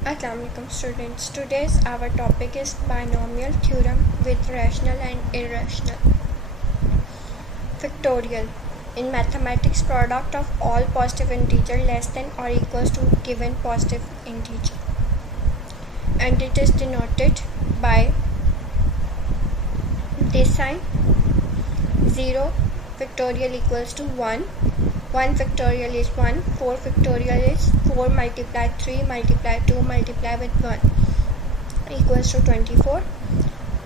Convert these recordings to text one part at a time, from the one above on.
Assalamualaikum students. Today's our topic is binomial theorem with rational and irrational. Factorial. In mathematics, product of all positive integer less than or equals to given positive integer. And it is denoted by this sign. 0 factorial equals to 1. 1 factorial is 1, 4 factorial is 4 multiply 3 multiply 2 multiply with 1 equals to 24.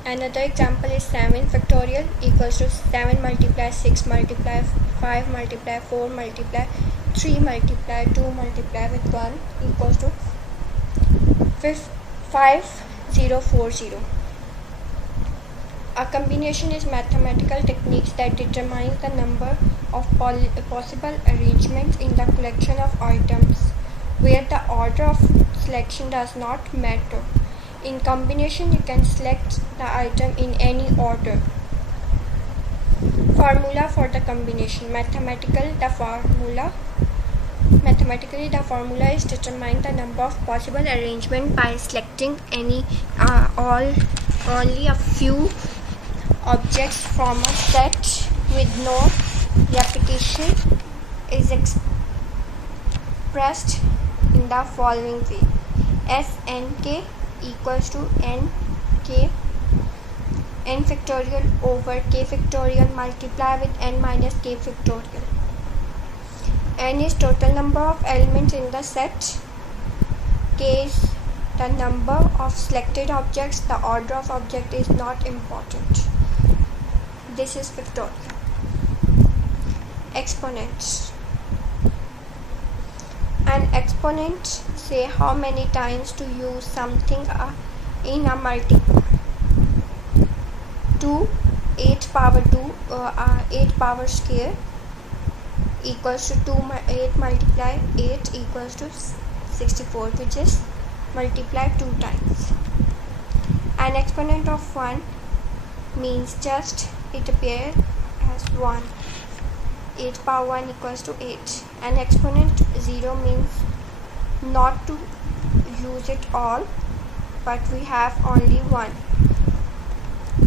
Another example is 7 factorial equals to 7 multiply 6 multiply 5 multiply 4 multiply 3 multiply 2 multiply with 1 equals to 5040. A combination is mathematical techniques that determine the number of possible arrangements in the collection of items where the order of selection does not matter. In combination, you can select the item in any order. Formula for the combination. Mathematically, the formula is determine the number of possible arrangements by selecting only a few objects from a set with no repetition is expressed in the following way. Snk equals to nk n factorial over k factorial multiply with n minus k factorial. N is total number of elements in the set. K is the number of selected objects. The order of object is not important. This is factorial. Exponents. An exponent say how many times to use something in a multiple. 2 8 power 2 8 power square equals to 8 multiply 8 equals to 64, which is multiplied 2 times. An exponent of 1 means just it appears as 1. 8 power 1 equals to 8. An exponent 0 means not to use it all, but we have only 1.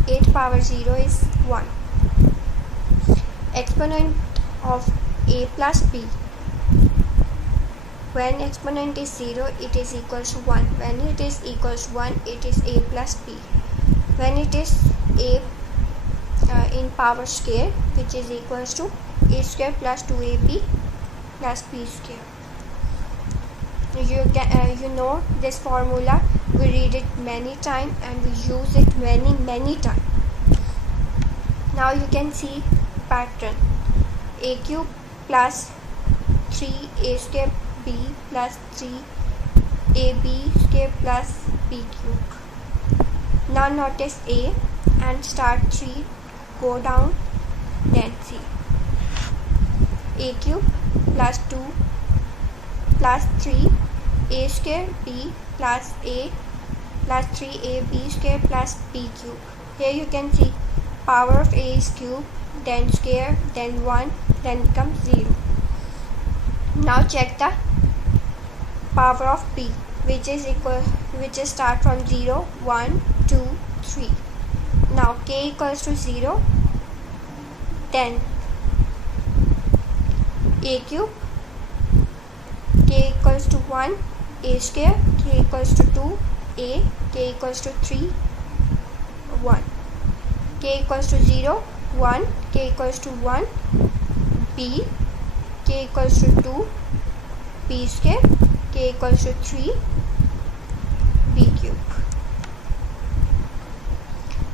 8 power 0 is 1. Exponent of a plus b. When exponent is 0, it is equals to 1. When it is equals to 1, it is a plus b. When it is a in power square, which is equals to a square plus 2ab plus b square. You know this formula. We read it many times and we use it many times. Now you can see pattern. A cube plus 3a square b plus 3ab square plus b cube. Now notice A and start 3, go down, then C. A cube plus 2 plus 3 a square b plus a plus 3ab square plus b cube. Here you can see power of a is cube, then square, then 1, then becomes 0. Now check the power of b, which is start from 0, 1, 2, 3. Now k equals to 0, then a cube, k equals to 1, a square, k equals to 2, a, k equals to 3, 1, k equals to 0, 1, k equals to 1, b, k equals to 2, b square, k equals to 3, b cube.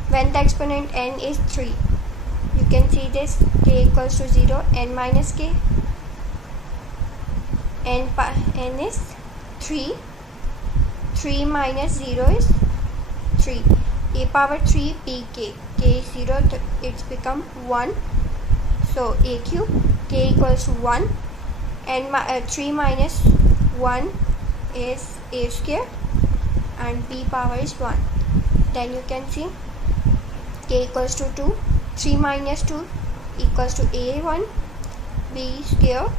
When the exponent n is 3, you can see this, k equals to 0, n minus k, n is 3, 3 minus 0 is 3, a power 3 pk, k is 0, it's become 1, so a cube, k equals to 1, 3 minus 1 is a square and b power is 1. Then you can see k equals to 2, 3 minus 2 equals to a1, b square,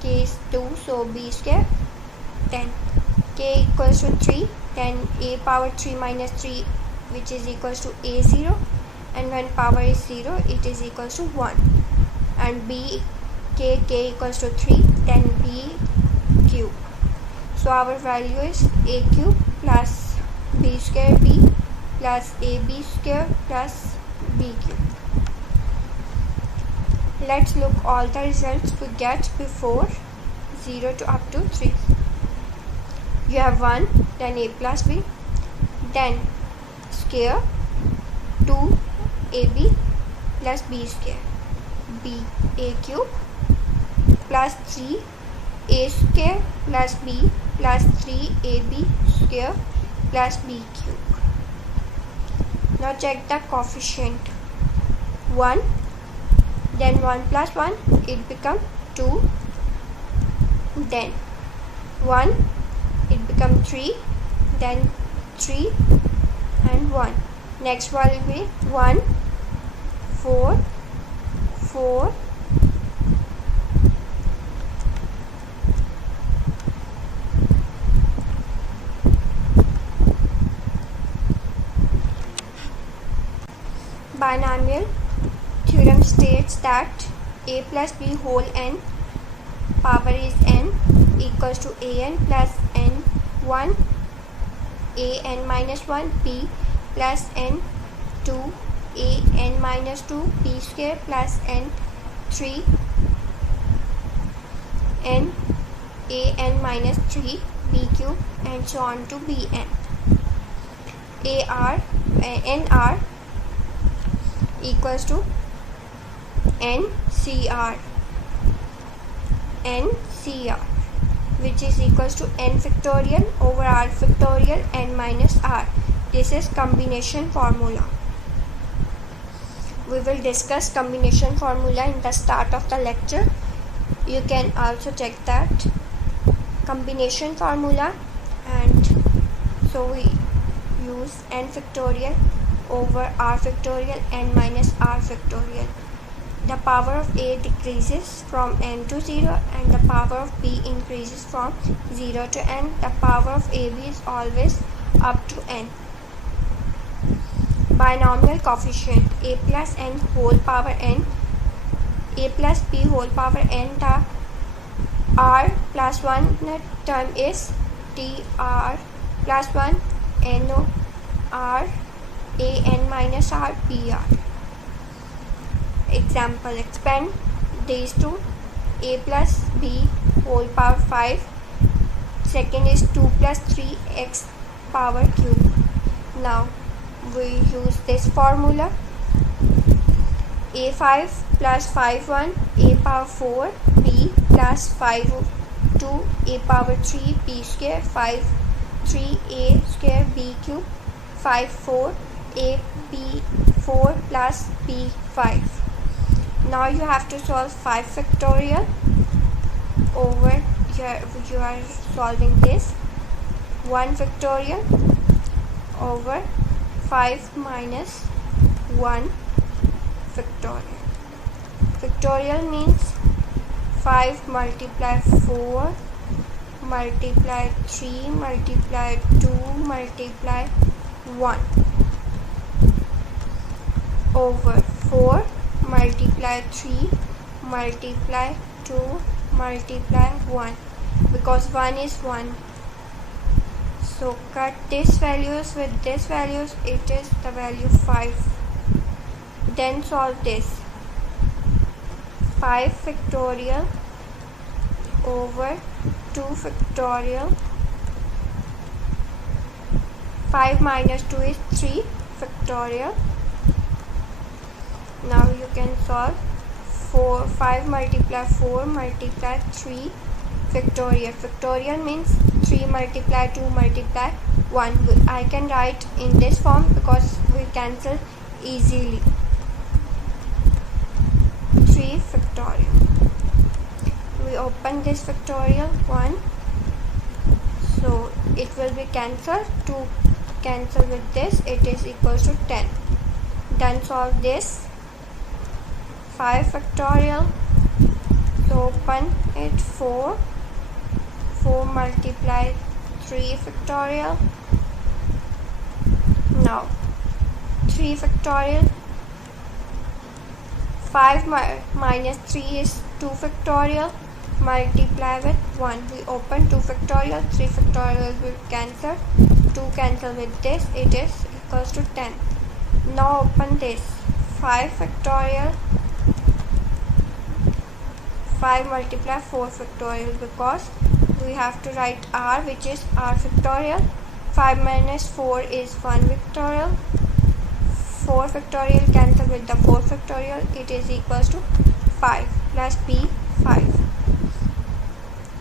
k is 2, so b square, then k k equals to 3, then a power 3 minus 3, which is equals to a0, and when power is 0 it is equals to 1, and b k equals to 3, then b cube. So our value is a cube plus b square b plus ab square plus b cube. Let's look all the results we get before 0 to up to 3. You have 1, then a plus b, then square 2ab plus b square, b a cube plus 3a square plus b plus 3ab square plus b cube. Now check the coefficient. 1, then 1 plus 1, it becomes 2, then 1, it becomes 3, then 3 and 1. Next one will be 1, 4, 4, binomial theorem states that a plus b whole n power is n equals to an plus n 1 a n minus 1 p plus n 2 a n minus 2 p square plus n 3 n a n minus 3 b cube, and so on to bn. nr equals to ncr, which is equals to n factorial over r factorial n minus r. This is combination formula. We will discuss combination formula in the start of the lecture. You can also check that combination formula, and so we use n factorial over r factorial n minus r factorial. The power of a decreases from n to 0 and the power of b increases from 0 to n. The power of ab is always up to n. Binomial coefficient a plus n whole power n, a plus b whole power n. The r plus 1 term is tr plus 1 no r a n minus r pr. Example, expand these two. A plus b whole power 5, second is 2 plus 3x power cube. Now we use this formula. a5 plus 5 1 a power 4 b plus 5 2 a power 3 b square 5 3 a square b cube 5 4 a b 4 plus b 5. Now you have to solve 5 factorial over here. You are solving this 1 factorial over 5 minus 1 factorial. Factorial means 5 multiply 4 multiply 3 multiply 2 multiply 1 over 4 multiply 3 multiply 2 multiply 1, because 1 is 1. So cut these values with these values, it is the value 5. Then solve this 5 factorial over 2 factorial. 5 minus 2 is 3 factorial. Now you can solve 5 multiply 4 multiply 3 factorial. Factorial means 3 multiply 2 multiply 1. I can write in this form because we cancel easily. 3 factorial. We open this factorial 1, so it will be cancelled. To cancel with this, it is equals to 10. Then solve this 5 factorial. So open it 4 multiply 3 factorial. Now 3 factorial. 5 minus 3 is 2 factorial. Multiply with 1. We open 2 factorial. 3 factorial will cancel. 2 cancel with this. It is equals to 10. Now open this. 5 factorial. 5 multiply 4 factorial, because we have to write r, which is r factorial. 5 minus 4 is 1 factorial. 4 factorial cancel with the 4 factorial. It is equals to 5 plus b 5.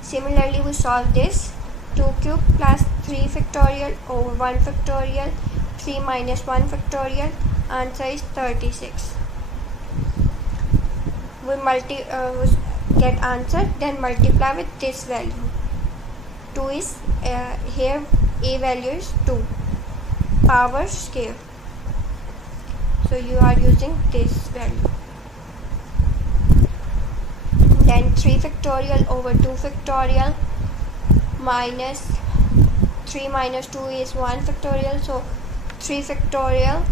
Similarly, we solve this. 2 cube plus 3 factorial over 1 factorial. 3 minus 1 factorial. Answer is 36. We get answer, then multiply with this value. 2 is here a value is 2 power square, so you are using this value. Then 3 factorial over 2 factorial minus 3 minus 2 is 1 factorial, so 3 factorial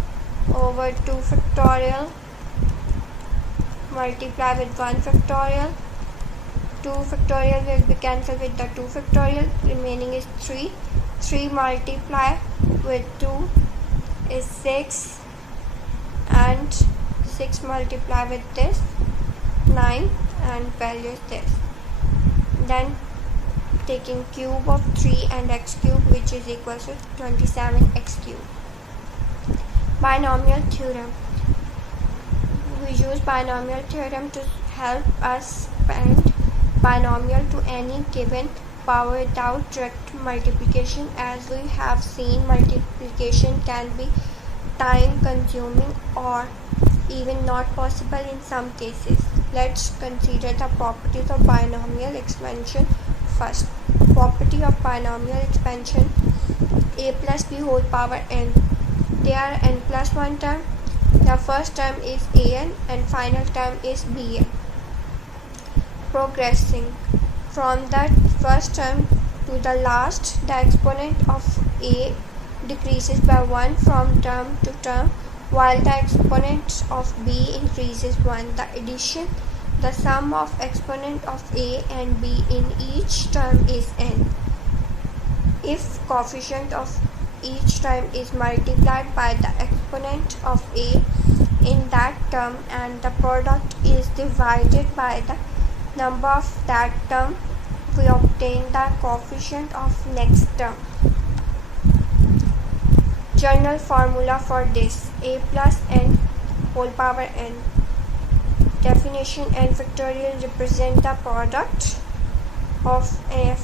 over 2 factorial multiply with 1 factorial. 2 factorial will be cancelled with the 2 factorial. Remaining is 3. 3 multiply with 2 is 6, and 6 multiply with this 9, and value is this. Then taking cube of 3 and x cube, which is equal to 27x cube. Binomial theorem. We use binomial theorem to help us find binomial to any given power without direct multiplication. As we have seen, multiplication can be time consuming or even not possible in some cases. Let's consider the properties of binomial expansion first. Property of binomial expansion: a plus b whole power n. There are n plus 1 term. The first term is an and final term is bn. Progressing from the first term to the last, the exponent of a decreases by 1 from term to term, while the exponent of b increases 1. The addition, the sum of exponent of a and b in each term is n. If coefficient of each term is multiplied by the exponent of a in that term and the product is divided by the number of that term, we obtain the coefficient of next term. General formula for this: a plus n whole power n. Definition: n factorial represent the product of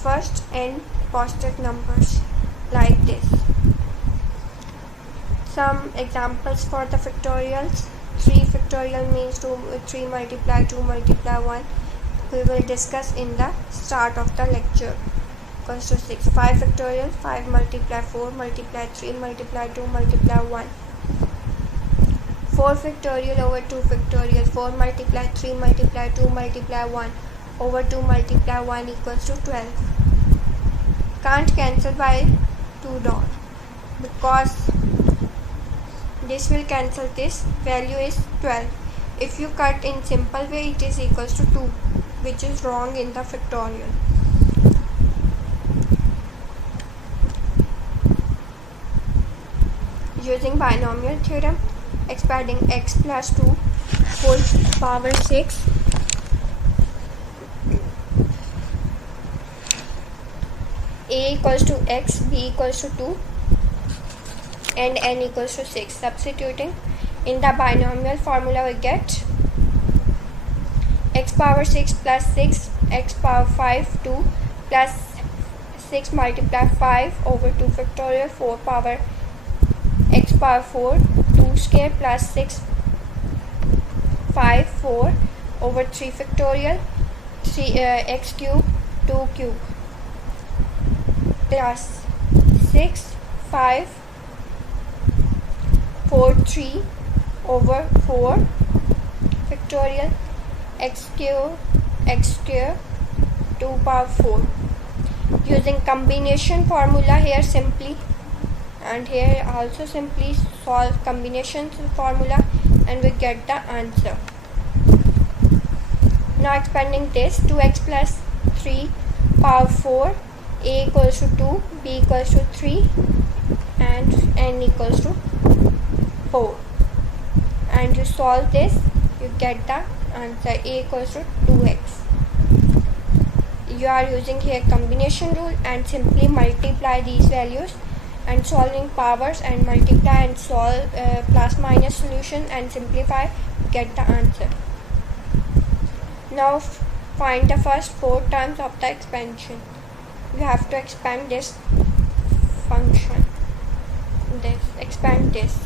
first n positive numbers, like this. Some examples for the factorials: 3 factorial means 3 multiply 2 multiply 1. We will discuss in the start of the lecture. Equals to 6. 5 factorial: 5 multiply 4 multiply 3 multiply 2 multiply 1. 4 factorial over 2 factorial: 4 multiply 3 multiply 2 multiply 1 over 2 multiply 1 equals to 12. Can't cancel by 2 dot, because this will cancel this. Value is 12. If you cut in simple way, it is equals to 2, which is wrong in the factorial. Using binomial theorem, expanding x plus 2 whole power 6, a equals to x, b equals to 2, and n equals to 6. Substituting in the binomial formula, we get x power 6 plus 6, x power 5, 2 plus 6 multiply 5 over 2 factorial, 4 power x power 4, 2 square plus 6, 5, 4 over 3 factorial, 3 x cube, 2 cube plus 6, 5, 4, 3 over 4 factorial, x cube, x square, 2 power 4. Using combination formula here simply, and here also simply solve combination formula and we get the answer. Now expanding this, 2x plus 3 power 4, a equals to 2, b equals to 3 and n equals to 4, and you solve this, you get the answer a equals to 2x. You are using here combination rule and simply multiply these values and solving powers and multiply and solve plus minus solution and simplify, get the answer. Now find the first 4 terms of the expansion. You have to expand this function, expand this.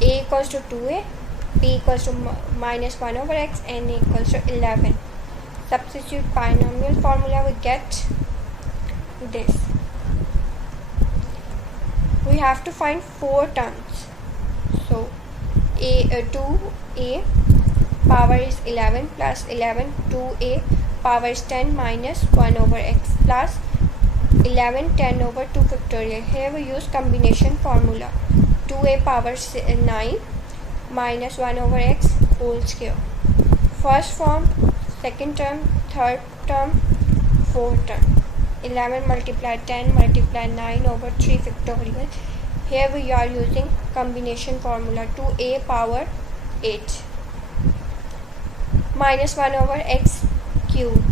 A equals to 2a, b equals to minus 1 over x, n equals to 11. Substitute binomial formula, we get this. We have to find 4 terms. So 2a power is 11 plus 11, 2a power is 10 minus 1 over x plus 11 10 over 2 factorial. Here we use combination formula. 2a power 9 minus 1 over x whole square. First form, second term, third term, fourth term. 11 multiply 10 multiply 9 over 3 factorial. Here we are using combination formula. 2a power 8 minus 1 over x cube.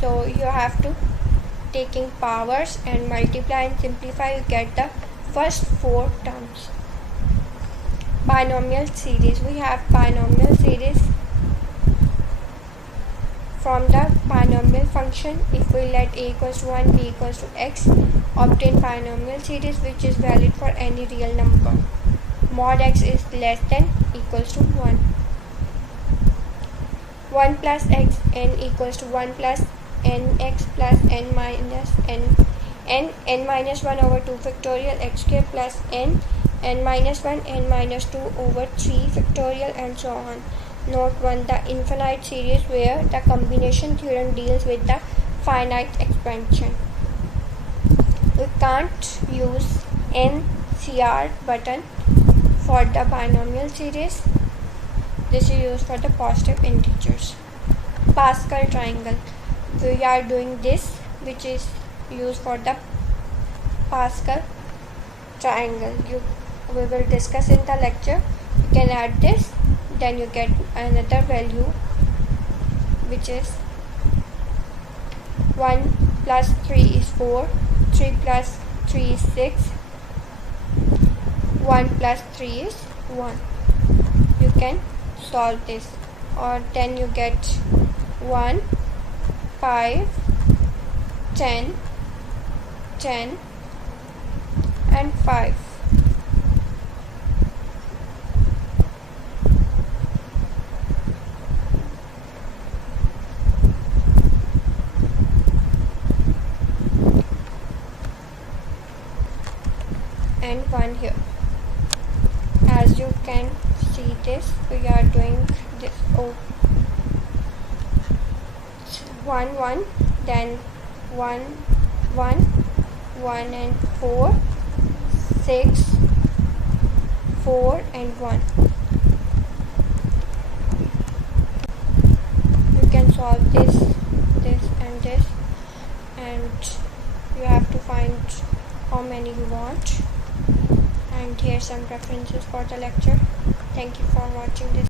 So you have to taking powers and multiply and simplify, you get the first 4 terms. Binomial series, we have binomial series from the binomial function. If we let a equals to 1, b equals to x, obtain binomial series which is valid for any real number. Mod x is less than equals to 1. 1 plus x, n equals to 1 plus nx plus n minus n minus 1 over 2 factorial x square plus n minus 1 n minus 2 over 3 factorial and so on. Note 1, the infinite series where the combination theorem deals with the finite expansion. We can't use NCR button for the binomial series. This is used for the positive integers. Pascal triangle, we are doing this which is used for the Pascal triangle. We will discuss in the lecture. You can add this, then you get another value which is 1 plus 3 is 4, 3 plus 3 is 6, 1 plus 3 is 1. You can solve this, or then you get 1, 5, 10, 10 and 5. And 1 here. As you can see this, we are doing this. 1 1, then 1 1 1 and 4, 6 4 and 1. You can solve this and this, and you have to find how many you want. And here some references for the lecture. Thank you for watching this.